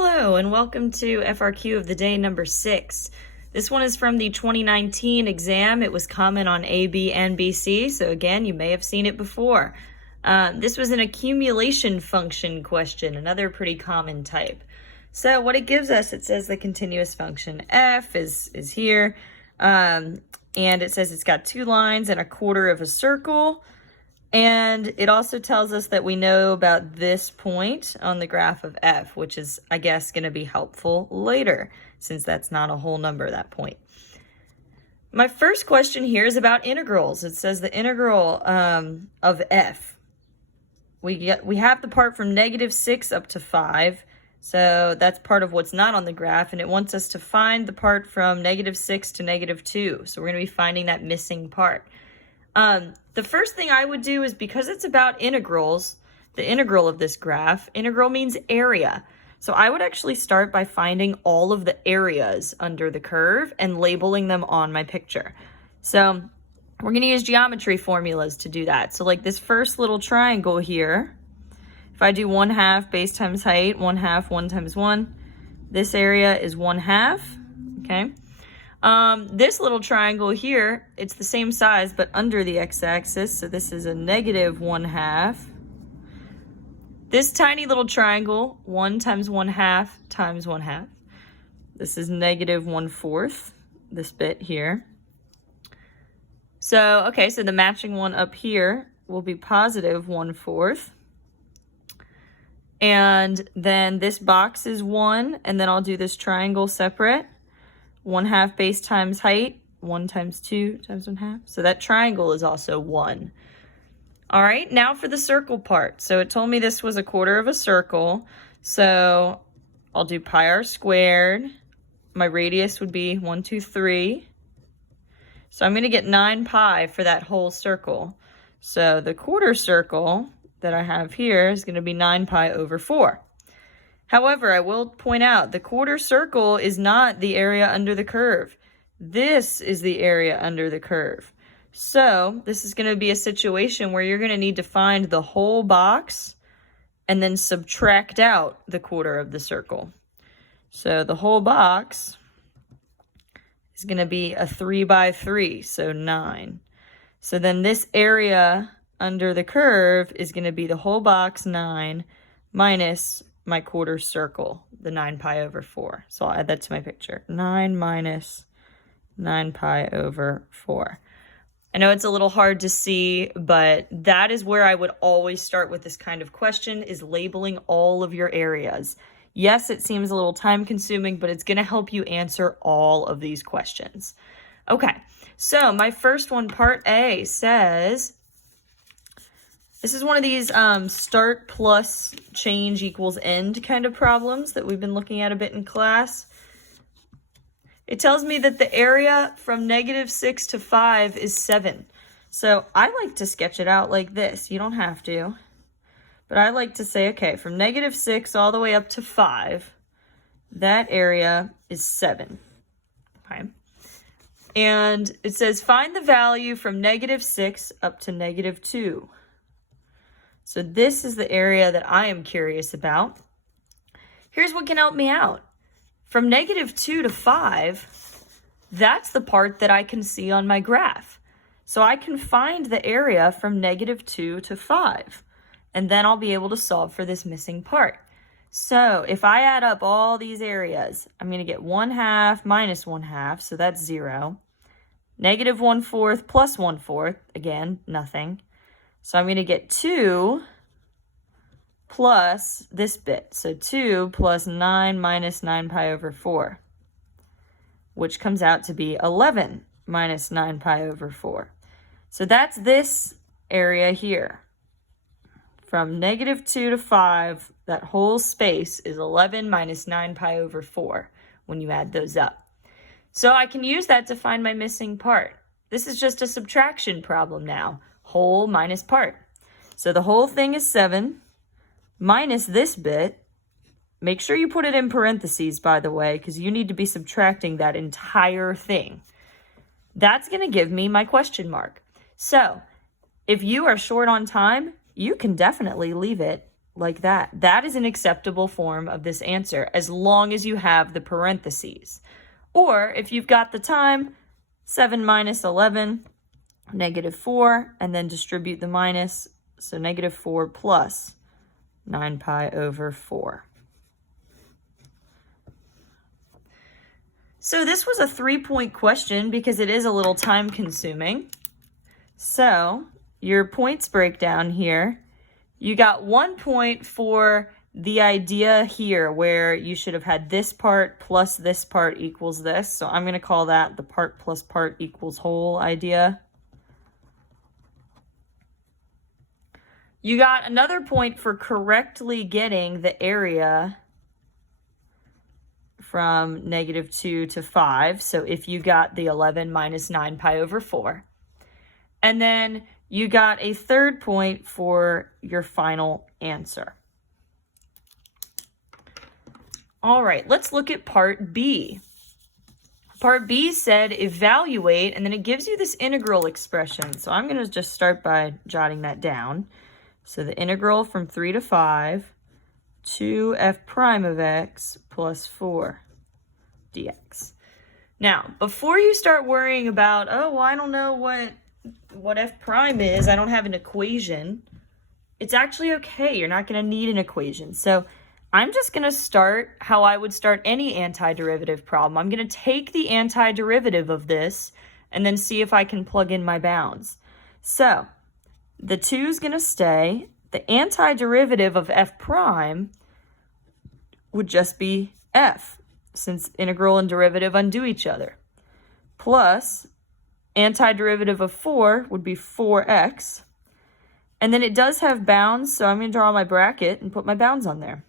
Hello and welcome to FRQ of the day number 6. This one is from the 2019 exam. It was common on A, B, and BC, so again, you may have seen it before. This was an accumulation function question, another pretty common type. So what it gives us, it says the continuous function f is here, and it says it's got 2 lines and a quarter of a circle. And it also tells us that we know about this point on the graph of f, which is, I guess, going to be helpful later, since that's not a whole number, that point. My first question here is about integrals. It says the integral of f. We have the part from -6 up to 5, so that's part of what's not on the graph, and it wants us to find the part from -6 to -2, so we're going to be finding that missing part. The first thing I would do is, because it's about integrals, the integral of this graph, integral means area. So I would actually start by finding all of the areas under the curve and labeling them on my picture. So we're going to use geometry formulas to do that. So like this first little triangle here, if I do 1/2 base times height, 1/2, 1 times 1, this area is 1/2, okay? This little triangle here, it's the same size, but under the x-axis, so this is a -1/2. This tiny little triangle, 1 times 1/2 times 1/2. This is -1/4, this bit here. So, okay, so the matching one up here will be +1/4. And then this box is 1, and then I'll do this triangle separate. 1/2 base times height, 1 times 2 times 1/2. So that triangle is also 1. All right, now for the circle part. So it told me this was a quarter of a circle. So I'll do pi r squared. My radius would be 1, 2, 3. So I'm going to get 9 pi for that whole circle. So the quarter circle that I have here is going to be 9 pi over 4. However, I will point out the quarter circle is not the area under the curve. This is the area under the curve. So this is going to be a situation where you're going to need to find the whole box and then subtract out the quarter of the circle. So the whole box is going to be a 3 by 3, so 9. So then this area under the curve is going to be the whole box 9 minus my quarter circle, the 9 pi over 4. So I'll add that to my picture. 9 minus 9 pi over 4. I know it's a little hard to see, but that is where I would always start with this kind of question, is labeling all of your areas. Yes, it seems a little time consuming, but it's going to help you answer all of these questions. Okay, so my first one, part A, says, this is one of these start plus change equals end kind of problems that we've been looking at a bit in class. It tells me that the area from -6 to 5 is 7. So I like to sketch it out like this. You don't have to. But I like to say, okay, from -6 all the way up to 5, that area is 7. Okay. And it says find the value from -6 up to -2. So this is the area that I am curious about. Here's what can help me out. From -2 to 5, that's the part that I can see on my graph. So I can find the area from -2 to 5, and then I'll be able to solve for this missing part. So if I add up all these areas, I'm going to get 1/2 minus 1/2, so that's 0. -1/4 plus 1/4, again, nothing. So I'm going to get 2 plus this bit. So 2 plus 9 minus 9 pi over 4, which comes out to be 11 minus 9 pi over 4. So that's this area here. From -2 to 5, that whole space is 11 minus 9 pi over 4 when you add those up. So I can use that to find my missing part. This is just a subtraction problem now. Whole minus part. So the whole thing is 7 minus this bit. Make sure you put it in parentheses, by the way, because you need to be subtracting that entire thing. That's going to give me my question mark. So if you are short on time, you can definitely leave it like that. That is an acceptable form of this answer, as long as you have the parentheses. Or if you've got the time, 7 minus 11, -4, and then distribute the minus, so -4 plus 9 pi over 4. So this was a 3-point question because it is a little time consuming. So your points breakdown here, you got 1 point for the idea here where you should have had this part plus this part equals this. So I'm going to call that the part plus part equals whole idea. You got another point for correctly getting the area from -2 to 5. So if you got the 11 minus 9 pi over 4. And then you got a third point for your final answer. All right, let's look at part B. Part B said evaluate, and then it gives you this integral expression. So I'm going to just start by jotting that down. So the integral from 3 to 5 to f prime of x plus 4 dx. Now, before you start worrying about, oh, well, I don't know what f prime is, I don't have an equation, it's actually okay. You're not going to need an equation. So I'm just going to start how I would start any antiderivative problem. I'm going to take the antiderivative of this and then see if I can plug in my bounds. So the 2 is going to stay. The antiderivative of f prime would just be f, since integral and derivative undo each other. Plus, antiderivative of 4 would be 4x. And then it does have bounds, so I'm going to draw my bracket and put my bounds on there.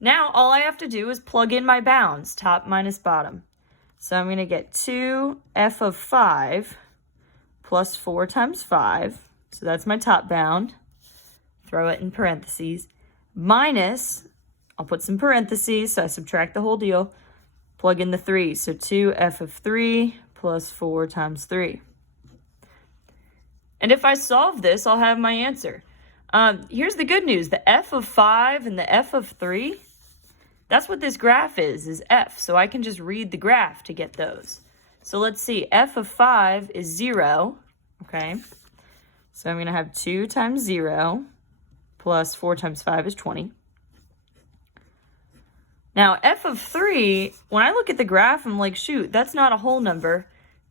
Now, all I have to do is plug in my bounds, top minus bottom. So I'm going to get 2f of 5 plus 4 times 5. So that's my top bound. Throw it in parentheses. Minus, I'll put some parentheses, so I subtract the whole deal. Plug in the 3. So 2f of 3 plus 4 times 3. And if I solve this, I'll have my answer. Here's the good news. The f of 5 and the f of 3, that's what this graph is f. So I can just read the graph to get those. So let's see. F of 5 is 0. Okay. So I'm going to have 2 times 0 plus 4 times 5 is 20. Now, f of 3, when I look at the graph, I'm like, shoot, that's not a whole number.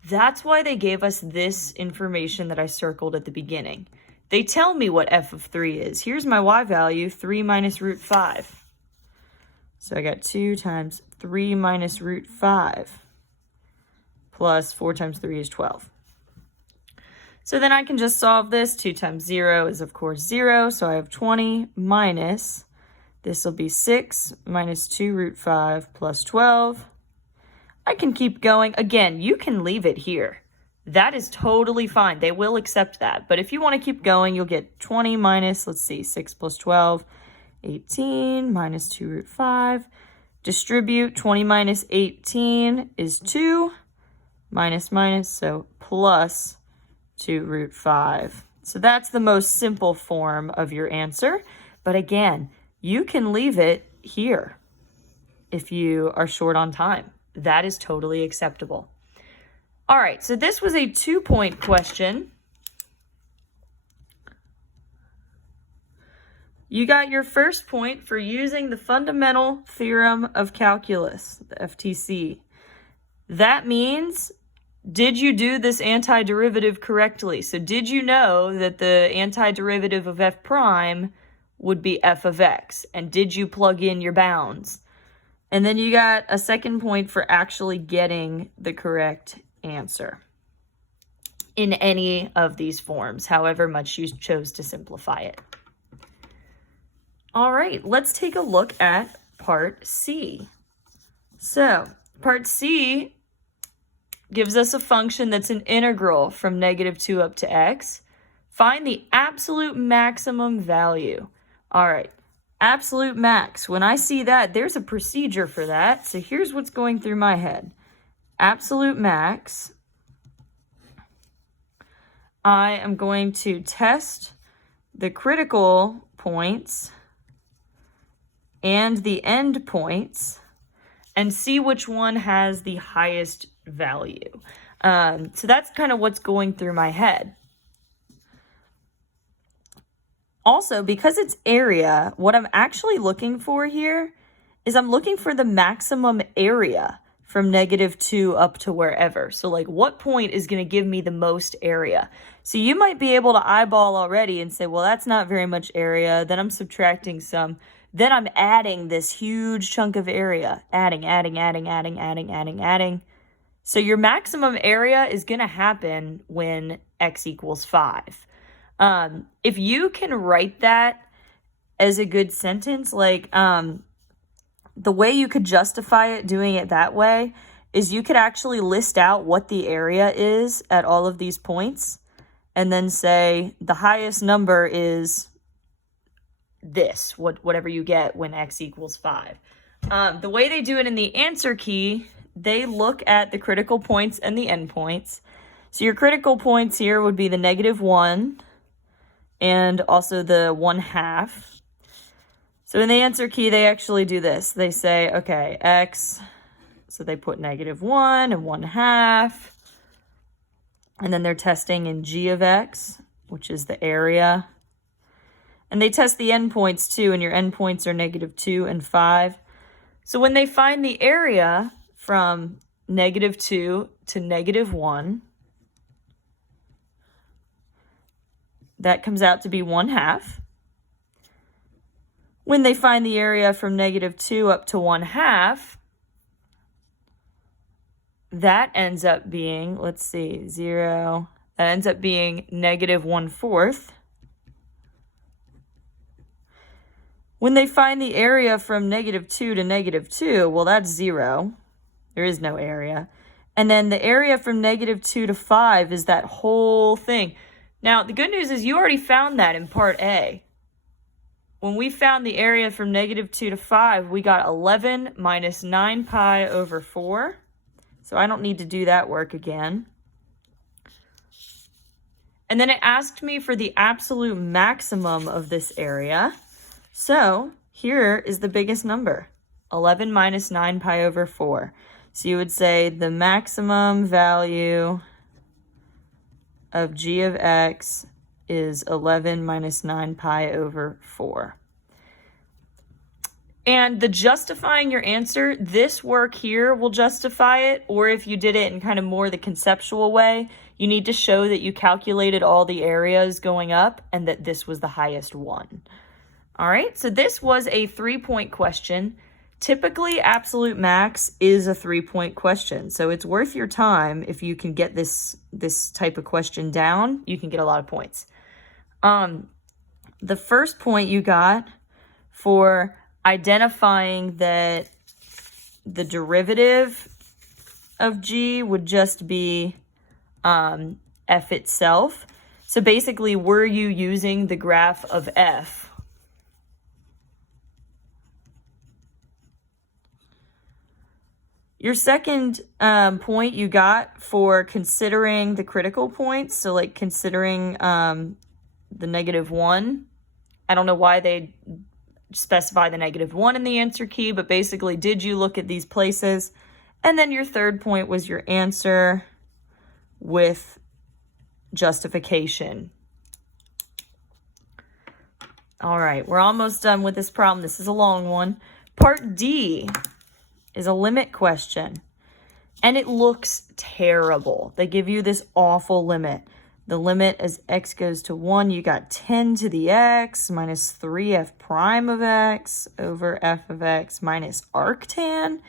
That's why they gave us this information that I circled at the beginning. They tell me what f of 3 is. Here's my y value, 3 minus root 5. So I got 2 times 3 minus root 5 plus 4 times 3 is 12. So then I can just solve this. 2 times 0 is, of course, 0. So I have 20 minus, this will be 6 minus 2 root 5 plus 12. I can keep going. Again, you can leave it here. That is totally fine. They will accept that. But if you want to keep going, you'll get 20 minus, let's see, 6 plus 12, 18 minus 2 root 5. Distribute 20 minus 18 is 2 minus minus, so plus 2 root 5. So that's the most simple form of your answer. But again, you can leave it here if you are short on time. That is totally acceptable. All right, so this was a 2-point question. You got your first point for using the fundamental theorem of calculus, the FTC. That means, did you do this antiderivative correctly? So did you know that the antiderivative of f prime would be f of x? And did you plug in your bounds? And then you got a second point for actually getting the correct answer in any of these forms, however much you chose to simplify it. All right, let's take a look at part C. So part C gives us a function that's an integral from -2 up to x. Find the absolute maximum value. All right. Absolute max. When I see that, there's a procedure for that. So here's what's going through my head. Absolute max. I am going to test the critical points and the end points and see which one has the highest value. So that's kind of what's going through my head. Also, because it's area, what I'm actually looking for here is I'm looking for the maximum area from -2 up to wherever. So like what point is going to give me the most area? So you might be able to eyeball already and say, well, that's not very much area. Then I'm subtracting some. Then I'm adding this huge chunk of area. Adding. So your maximum area is going to happen when x equals 5. If you can write that as a good sentence, like the way you could justify it doing it that way is you could actually list out what the area is at all of these points and then say the highest number is this, whatever you get when x equals 5. The way they do it in the answer key, they look at the critical points and the endpoints. So your critical points here would be the -1 and also the 1/2. So in the answer key, they actually do this. They say, okay, x, so they put -1 and 1/2. And then they're testing in g of x, which is the area. And they test the endpoints too, and your endpoints are -2 and 5. So when they find the area from -2 to -1, that comes out to be 1/2. When they find the area from -2 up to 1/2, that ends up being, let's see, 0. That ends up being -1/4. When they find the area from -2 to -2, well, that's 0. There is no area. And then the area from -2 to 5 is that whole thing. Now, the good news is you already found that in part A. When we found the area from -2 to 5, we got 11 minus 9 pi over 4. So I don't need to do that work again. And then it asked me for the absolute maximum of this area. So here is the biggest number, 11 minus 9 pi over 4. So you would say the maximum value of g of x is 11 minus 9 pi over 4. And the justifying your answer, this work here will justify it, or if you did it in kind of more the conceptual way, you need to show that you calculated all the areas going up and that this was the highest one. All right, so this was a 3-point question. Typically, absolute max is a 3-point question, so it's worth your time if you can get this type of question down. You can get a lot of points. The first point you got for identifying that the derivative of g would just be f itself. So basically, were you using the graph of f? Your second point you got for considering the critical points, so like considering the -1. I don't know why they specify the -1 in the answer key, but basically, did you look at these places? And then your third point was your answer with justification. All right, we're almost done with this problem. This is a long one. Part D is a limit question, and it looks terrible. They give you this awful limit. The limit as x goes to 1, you got 10 to the x minus 3f prime of x over f of x minus arctan.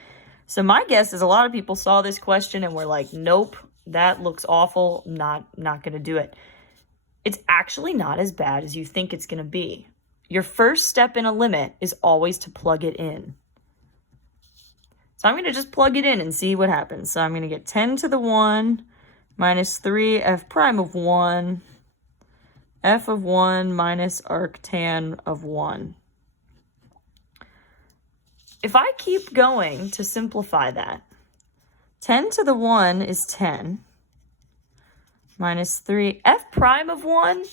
So my guess is a lot of people saw this question and were like, nope, that looks awful, not going to do it. It's actually not as bad as you think it's going to be. Your first step in a limit is always to plug it in. So I'm going to just plug it in and see what happens. So I'm going to get 10 to the 1 minus 3 f prime of 1, f of 1 minus arctan of 1. If I keep going to simplify that, 10 to the 1 is 10 minus 3 f prime of 1.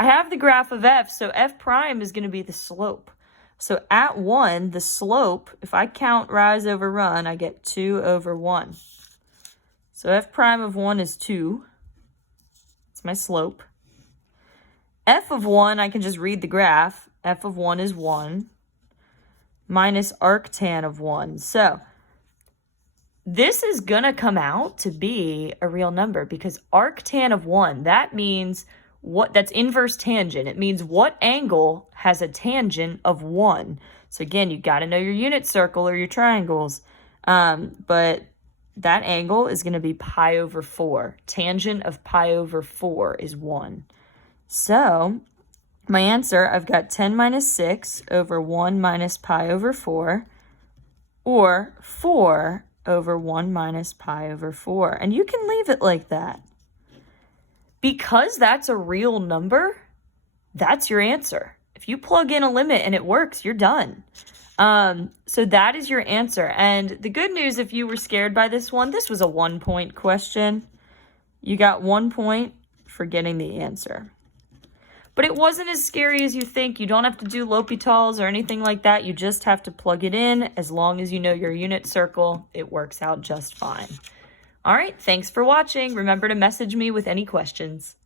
I have the graph of f, so f prime is going to be the slope. So at 1, the slope, if I count rise over run, I get 2 over 1. So f prime of 1 is 2. It's my slope. F of 1, I can just read the graph. F of 1 is 1 minus arctan of 1. So this is going to come out to be a real number because arctan of 1, that means that's inverse tangent. It means what angle has a tangent of 1. So again, you got to know your unit circle or your triangles. But that angle is going to be pi over 4. Tangent of pi over 4 is 1. So my answer, I've got 10 minus 6 over 1 minus pi over 4, or 4 over 1 minus pi over 4. And you can leave it like that. Because that's a real number, that's your answer. If you plug in a limit and it works, you're done. So that is your answer. And the good news, if you were scared by this one, this was a 1-point question. You got 1 point for getting the answer. But it wasn't as scary as you think. You don't have to do L'Hopital's or anything like that. You just have to plug it in. As long as you know your unit circle, it works out just fine. All right, thanks for watching. Remember to message me with any questions.